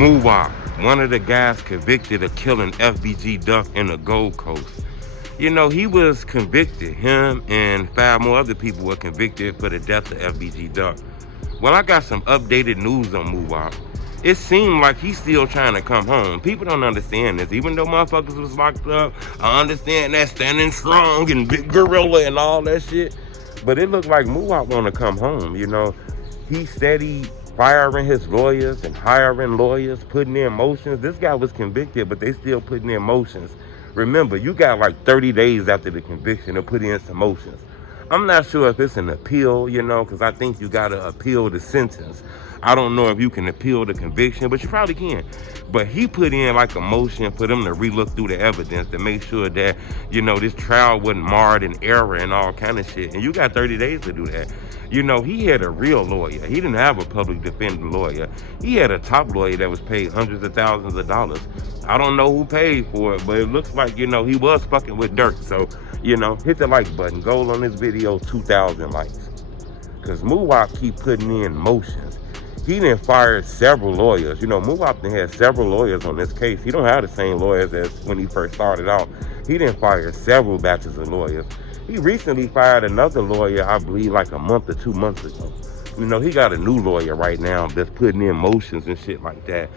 Muwop, one of the guys convicted of killing FBG Duck in the Gold Coast. You know, he was convicted. Him and 5 more other people were convicted for the death of FBG Duck. Well, I got some updated news on Muwop. It seemed like he's still trying to come home. People don't understand this. Even though motherfuckers was locked up, I understand that standing strong and big gorilla and all that shit. But it looked like Muwop want to come home, you know. He steady firing his lawyers and hiring lawyers, putting in motions. This guy was convicted, but they still putting in motions. Remember, you got like 30 days after the conviction to put in some motions. I'm not sure if it's an appeal, you know, because I think you got to appeal the sentence. I don't know if you can appeal the conviction, but you probably can. But he put in like a motion for them to relook through the evidence to make sure that, you know, this trial wasn't marred in error and all kind of shit. And you got 30 days to do that. You know, he had a real lawyer. He didn't have a public defender lawyer. He had a top lawyer that was paid hundreds of thousands of dollars. I don't know who paid for it, but it looks like, you know, he was fucking with dirt. So, you know, hit the like button. Goal on this video, 2,000 likes. Because Muwop keep putting in motions. He done fired several lawyers. You know, Muwop done had several lawyers on this case. He don't have the same lawyers as when he first started out. He done fired several batches of lawyers. He recently fired another lawyer, I believe, like a month or 2 months ago. You know, he got a new lawyer right now that's putting in motions and shit like that,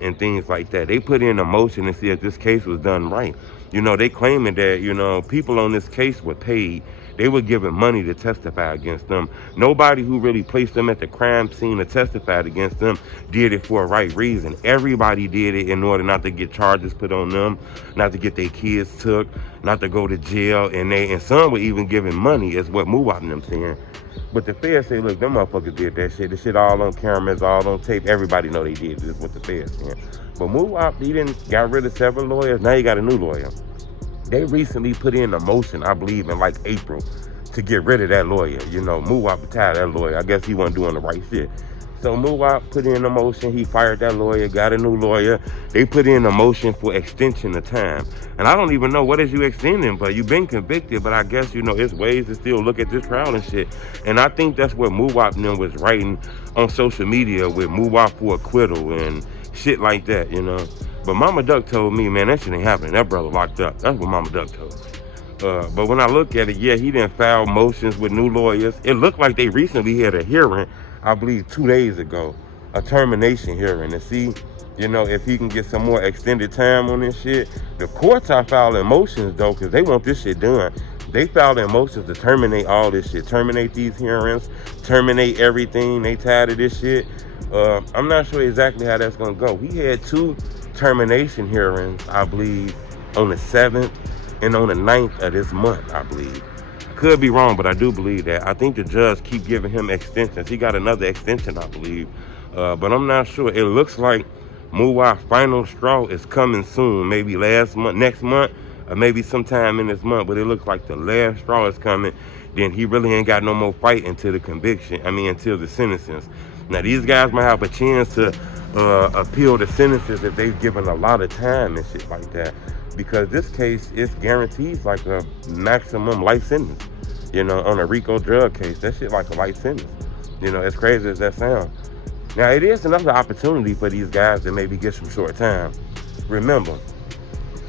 and things like that. They put in a motion to see if this case was done right. You know, they claiming that, you know, people on this case were paid. They were given money to testify against them. Nobody who really placed them at the crime scene or testified against them did it for a right reason. Everybody did it in order not to get charges put on them, not to get their kids took, not to go to jail, and some were even given money, is what Muwop and them saying. But the feds say, look, them motherfuckers did that shit. The shit all on cameras, all on tape. Everybody know they did this, what the feds saying. But Muwop, he didn't got rid of several lawyers. Now he got a new lawyer. They recently put in a motion, I believe, in like April to get rid of that lawyer. You know, Muwop retired that lawyer. I guess he wasn't doing the right shit. So Muwop put in a motion. He fired that lawyer, got a new lawyer. They put in a motion for extension of time. And I don't even know what is you extending, but you've been convicted. But I guess, you know, it's ways to still look at this trial and shit. And I think that's what Muwop and them was writing on social media with Muwop for acquittal and shit like that, you know. But Mama Duck told me, man, that shit ain't happening. That brother locked up. That's what Mama Duck told me. But when I look at it, yeah, he didn't file motions with new lawyers. It looked like they recently had a hearing, I believe 2 days ago, a termination hearing to see, you know, if he can get some more extended time on this shit. The courts are filing motions, though, because they want this shit done. They filed in motions to terminate all this shit, terminate these hearings, terminate everything. They tired of this shit. I'm not sure exactly how that's going to go. He had 2 termination hearings, I believe, on the 7th and on the 9th of this month, I believe. Could be wrong, but I do believe that. I think the judge keep giving him extensions. He got another extension, I believe. But I'm not sure. It looks like Muwop's final straw is coming soon. Maybe next month, or maybe sometime in this month. But it looks like the last straw is coming. Then he really ain't got no more fight until the conviction. Until the sentences. Now, these guys might have a chance to appeal the sentences if they've given a lot of time and shit like that. Because this case is guaranteed like a maximum life sentence. You know, on a RICO drug case, that shit like a life sentence. You know, as crazy as that sounds. Now, it is another opportunity for these guys to maybe get some short time. Remember,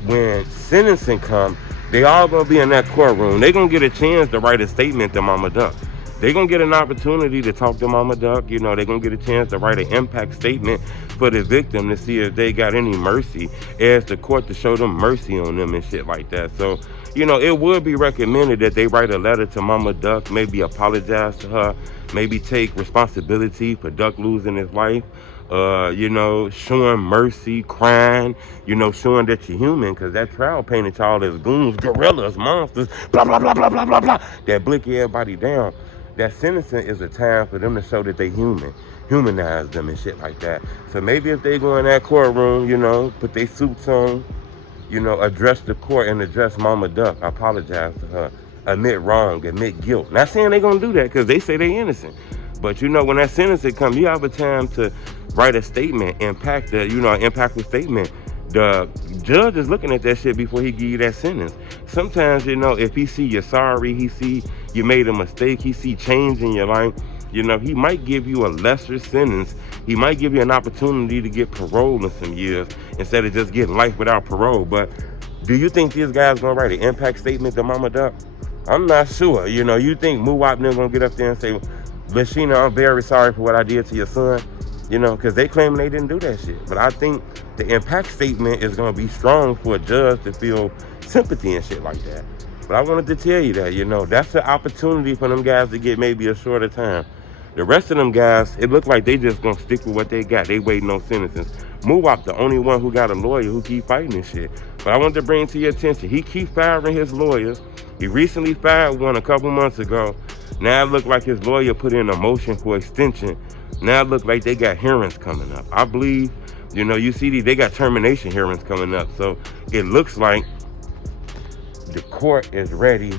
when sentencing comes, they all gonna be in that courtroom. They gonna get a chance to write a statement to Mama Duck. They're going to get an opportunity to talk to Mama Duck. You know, they're going to get a chance to write an impact statement for the victim to see if they got any mercy, ask the court to show them mercy on them and shit like that. So, you know, it would be recommended that they write a letter to Mama Duck, maybe apologize to her, maybe take responsibility for Duck losing his life. You know, showing mercy, crying, you know, showing that you're human, because that trial painted y'all as goons, gorillas, monsters, blah, blah, blah, blah, blah, blah, blah, that blick everybody down. That sentencing is a time for them to show that they human, humanize them and shit like that. So maybe if they go in that courtroom, you know, put their suits on, you know, address the court and address Mama Duck, apologize to her, admit wrong, admit guilt. Not saying they're going to do that because they say they're innocent. But, you know, when that sentencing comes, you have a time to write a statement, impactful statement. The judge is looking at that shit before he give you that sentence. Sometimes, you know, if he see you're sorry, he see you made a mistake, he see change in your life, You know, he might give you a lesser sentence. He might give you an opportunity to get parole in some years instead of just getting life without parole. But do you think this guy's gonna write an impact statement to Mama Duck? I'm not sure. You know, you think Muwop them gonna get up there and say, Lashina, I'm very sorry for what I did to your son? You know, because they claim they didn't do that shit. But I think the impact statement is gonna be strong for a judge to feel sympathy and shit like that. But I wanted to tell you that, you know, that's an opportunity for them guys to get maybe a shorter time. The rest of them guys, it looks like they just gonna stick with what they got. They waiting on sentences. Muwop, the only one who got a lawyer who keep fighting this shit. But I wanted to bring to your attention, he keep firing his lawyers. He recently fired one a couple months ago. Now it look like his lawyer put in a motion for extension. Now it look like they got hearings coming up. I believe, you know, you see they got termination hearings coming up. So it looks like the court is ready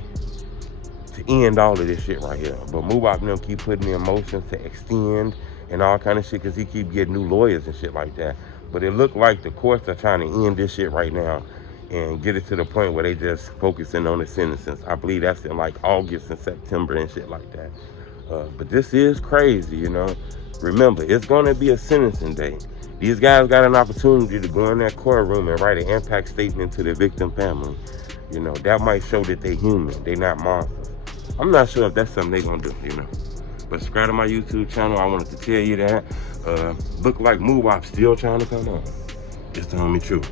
to end all of this shit right here. But Muwop and them keep putting in motions to extend and all kind of shit because he keep getting new lawyers and shit like that. But it look like the courts are trying to end this shit right now and get it to the point where they just focusing on the sentences. I believe that's in like August and September and shit like that. But this is crazy, you know. Remember, it's gonna be a sentencing day. These guys got an opportunity to go in that courtroom and write an impact statement to the victim family. You know, that might show that they human, they not monsters. I'm not sure if that's something they gonna do, you know. But subscribe to my YouTube channel. I wanted to tell you that. Look like Muwop still trying to come on. It's the homie truth.